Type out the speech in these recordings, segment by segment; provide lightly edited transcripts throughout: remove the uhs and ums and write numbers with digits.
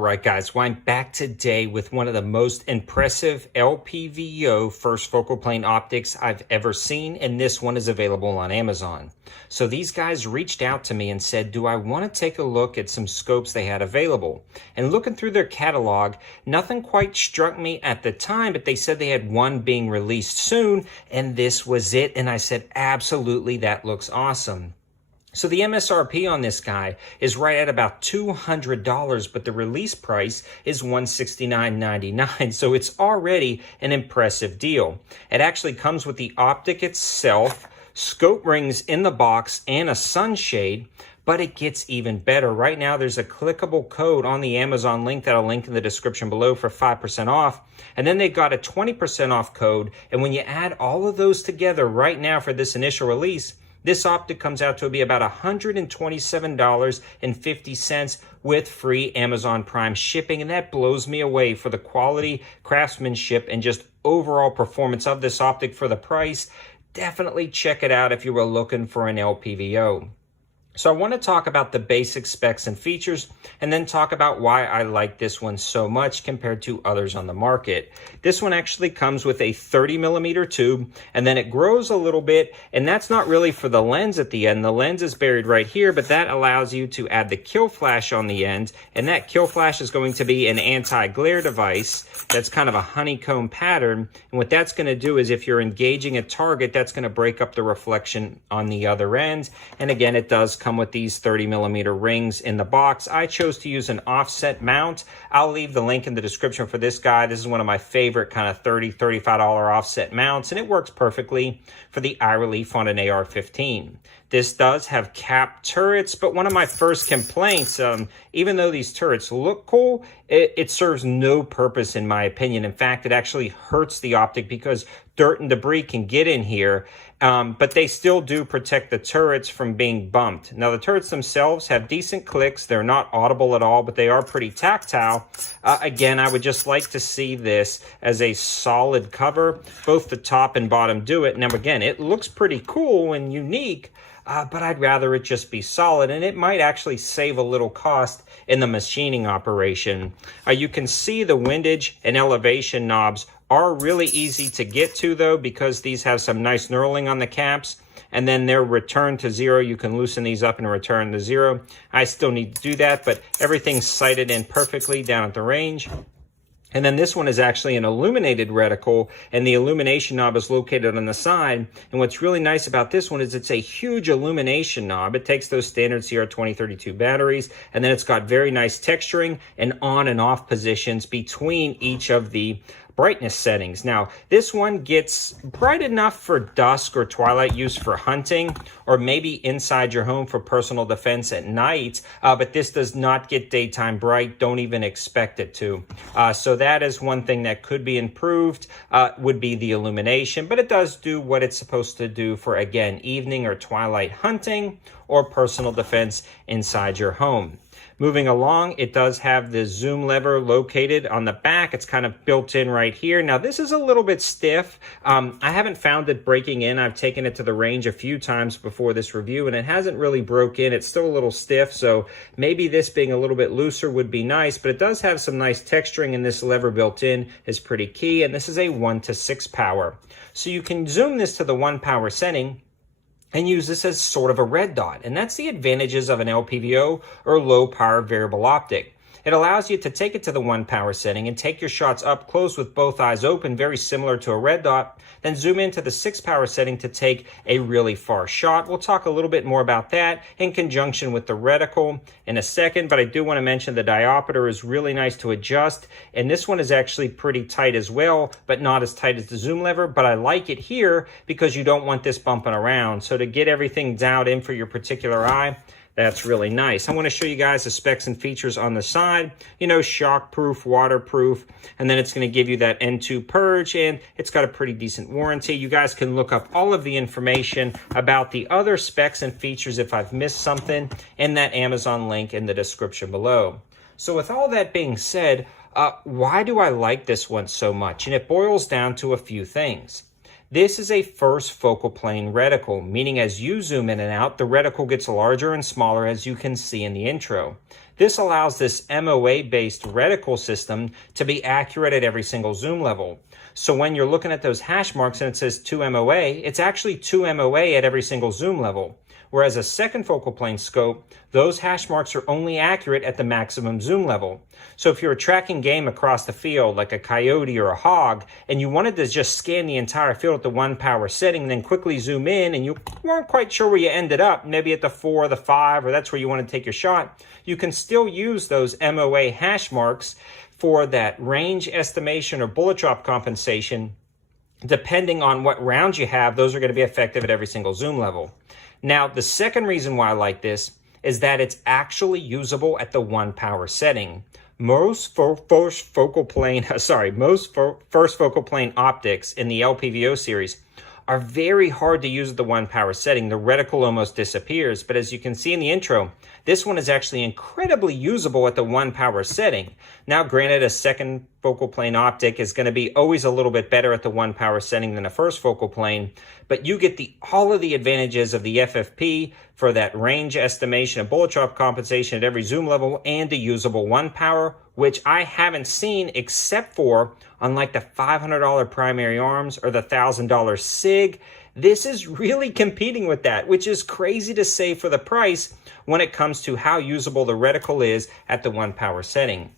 Alright guys, well I'm back today with one of the most impressive LPVO first focal plane optics I've ever seen, and this one is available on Amazon. So these guys reached out to me and said, do I want to take a look at some scopes they had available? And looking through their catalog, nothing quite struck me at the time, but they said they had one being released soon, and this was it, and I said, absolutely, that looks awesome. So the MSRP on this guy is right at about $200, but the release price is $169.99, so it's already an impressive deal. It actually comes with the optic itself, scope rings in the box, and a sunshade, but it gets even better. Right now, there's a clickable code on the Amazon link that I'll link in the description below for 5% off, and then they've got a 20% off code, and when you add all of those together right now for this initial release, this optic comes out to be about $127.50 with free Amazon Prime shipping, and that blows me away for the quality, craftsmanship, and just overall performance of this optic for the price. Definitely check it out if you were looking for an LPVO. So I want to talk about the basic specs and features, and then talk about why I like this one so much compared to others on the market. This one actually comes with a 30mm tube, and then it grows a little bit, and that's not really for the lens at the end. The lens is buried right here, but that allows you to add the kill flash on the end, and that kill flash is going to be an anti-glare device that's kind of a honeycomb pattern, and what that's going to do is if you're engaging a target, that's going to break up the reflection on the other end. And again, it does come with these 30mm rings in the box. I chose to use an offset mount. I'll leave the link in the description for this guy. This is one of my favorite kind of $30, $35 offset mounts, and it works perfectly for the eye relief on an AR-15. This does have capped turrets, but one of my first complaints, even though these turrets look cool, it serves no purpose in my opinion. In fact, it actually hurts the optic because dirt and debris can get in here, but they still do protect the turrets from being bumped. Now, the turrets themselves have decent clicks. They're not audible at all, but they are pretty tactile. Again, I would just like to see this as a solid cover. Both the top and bottom do it. Now, again, it looks pretty cool and unique, but I'd rather it just be solid, and it might actually save a little cost in the machining operation. You can see the windage and elevation knobs are really easy to get to, though, because these have some nice knurling on the caps, and then they're returned to zero. You can loosen these up and return to zero. I still need to do that, but everything's sighted in perfectly down at the range. And then this one is actually an illuminated reticle, and the illumination knob is located on the side. And what's really nice about this one is it's a huge illumination knob. It takes those standard CR2032 batteries, and then it's got very nice texturing and on and off positions between each of the brightness settings. Now, this one gets bright enough for dusk or twilight use for hunting, or maybe inside your home for personal defense at night, but this does not get daytime bright. Don't even expect it to. So that is one thing that could be improved, would be the illumination, but it does do what it's supposed to do for, again, evening or twilight hunting or personal defense inside your home. Moving along, it does have the zoom lever located on the back. It's kind of built in right here. Now, this is a little bit stiff. I haven't found it breaking in. I've taken it to the range a few times before this review, and it hasn't really broke in. It's still a little stiff, so maybe this being a little bit looser would be nice, but it does have some nice texturing, and this lever built in is pretty key, and this is a 1:6 power. So you can zoom this to the 1 power setting and use this as sort of a red dot. And that's the advantages of an LPVO or low power variable optic. It allows you to take it to the 1 power setting and take your shots up close with both eyes open, very similar to a red dot, then zoom into the 6 power setting to take a really far shot. We'll talk a little bit more about that in conjunction with the reticle in a second, but I do want to mention the diopter is really nice to adjust, and this one is actually pretty tight as well, but not as tight as the zoom lever, but I like it here because you don't want this bumping around. So to get everything dialed in for your particular eye, that's really nice. I want to show you guys the specs and features on the side. You know, shockproof, waterproof, and then it's going to give you that N2 purge, and it's got a pretty decent warranty. You guys can look up all of the information about the other specs and features if I've missed something in that Amazon link in the description below. So with all that being said, why do I like this one so much? And it boils down to a few things. This is a first focal plane reticle, meaning as you zoom in and out, the reticle gets larger and smaller, as you can see in the intro. This allows this MOA-based reticle system to be accurate at every single zoom level. So when you're looking at those hash marks and it says 2 MOA, it's actually 2 MOA at every single zoom level. Whereas a second focal plane scope, those hash marks are only accurate at the maximum zoom level. So if you're tracking game across the field like a coyote or a hog, and you wanted to just scan the entire field at the 1 power setting and then quickly zoom in and you weren't quite sure where you ended up, maybe at the 4 or the 5, or that's where you want to take your shot, you can still use those MOA hash marks for that range estimation or bullet drop compensation. Depending on what rounds you have, those are going to be effective at every single zoom level. Now, the second reason why I like this is that it's actually usable at the 1 power setting. Most first focal plane optics in the LPVO series are very hard to use at the 1 power setting. The reticle almost disappears, but as you can see in the intro, this one is actually incredibly usable at the 1 power setting. Now, granted, a second focal plane optic is going to be always a little bit better at the 1 power setting than a first focal plane, but you get all of the advantages of the FFP for that range estimation and bullet drop compensation at every zoom level and a usable 1 power, which I haven't seen except for on like the $500 primary arms or the $1,000 SIG. This is really competing with that, which is crazy to say for the price when it comes to how usable the reticle is at the 1 power setting.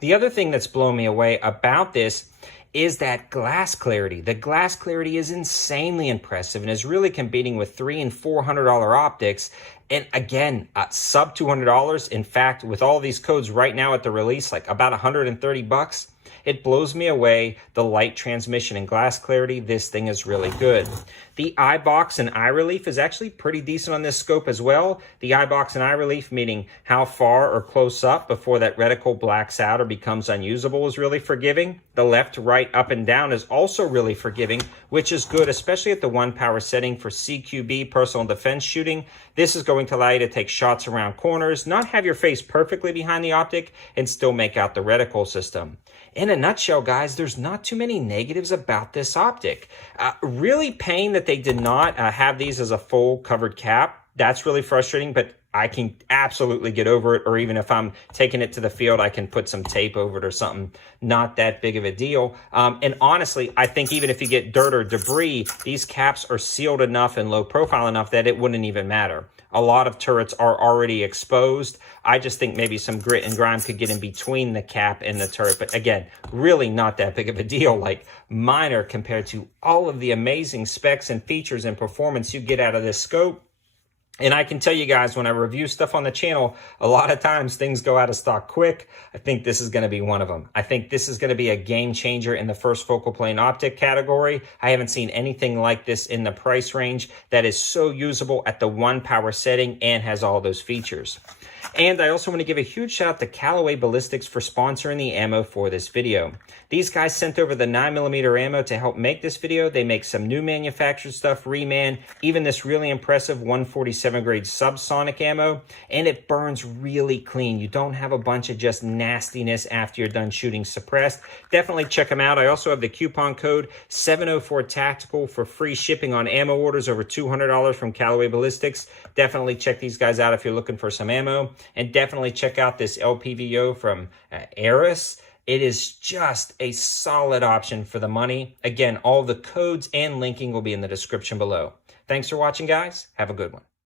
The other thing that's blown me away about this is that glass clarity. The glass clarity is insanely impressive and is really competing with $300 and $400 optics. And again, sub $200. In fact, with all these codes right now at the release, like about $130. It blows me away. The light transmission and glass clarity, this thing is really good. The eye box and eye relief is actually pretty decent on this scope as well. The eye box and eye relief, meaning how far or close up before that reticle blacks out or becomes unusable, is really forgiving. The left, right, up, and down is also really forgiving, which is good, especially at the 1 power setting for CQB, personal defense shooting. This is going to allow you to take shots around corners, not have your face perfectly behind the optic, and still make out the reticle system. In a nutshell, guys, there's not too many negatives about this optic. Really pain that they did not have these as a full covered cap. That's really frustrating, but I can absolutely get over it. Or even if I'm taking it to the field, I can put some tape over it or something. Not that big of a deal. And honestly, I think even if you get dirt or debris, these caps are sealed enough and low profile enough that it wouldn't even matter. A lot of turrets are already exposed. I just think maybe some grit and grime could get in between the cap and the turret. But again, really not that big of a deal, like minor compared to all of the amazing specs and features and performance you get out of this scope. And I can tell you guys, when I review stuff on the channel, a lot of times things go out of stock quick. I think this is going to be one of them. I think this is going to be a game changer in the first focal plane optic category. I haven't seen anything like this in the price range that is so usable at the 1 power setting and has all those features. And I also want to give a huge shout out to Callaway Ballistics for sponsoring the ammo for this video. These guys sent over the 9mm ammo to help make this video. They make some new manufactured stuff, reman, even this really impressive 147 grade subsonic ammo, and it burns really clean. You don't have a bunch of just nastiness after you're done shooting suppressed. Definitely check them out. I also have the coupon code 704TACTICAL for free shipping on ammo orders over $200 from Callaway Ballistics. Definitely check these guys out if you're looking for some ammo. And definitely check out this LPVO from Eris. It is just a solid option for the money. Again, all the codes and linking will be in the description below. Thanks for watching, guys. Have a good one.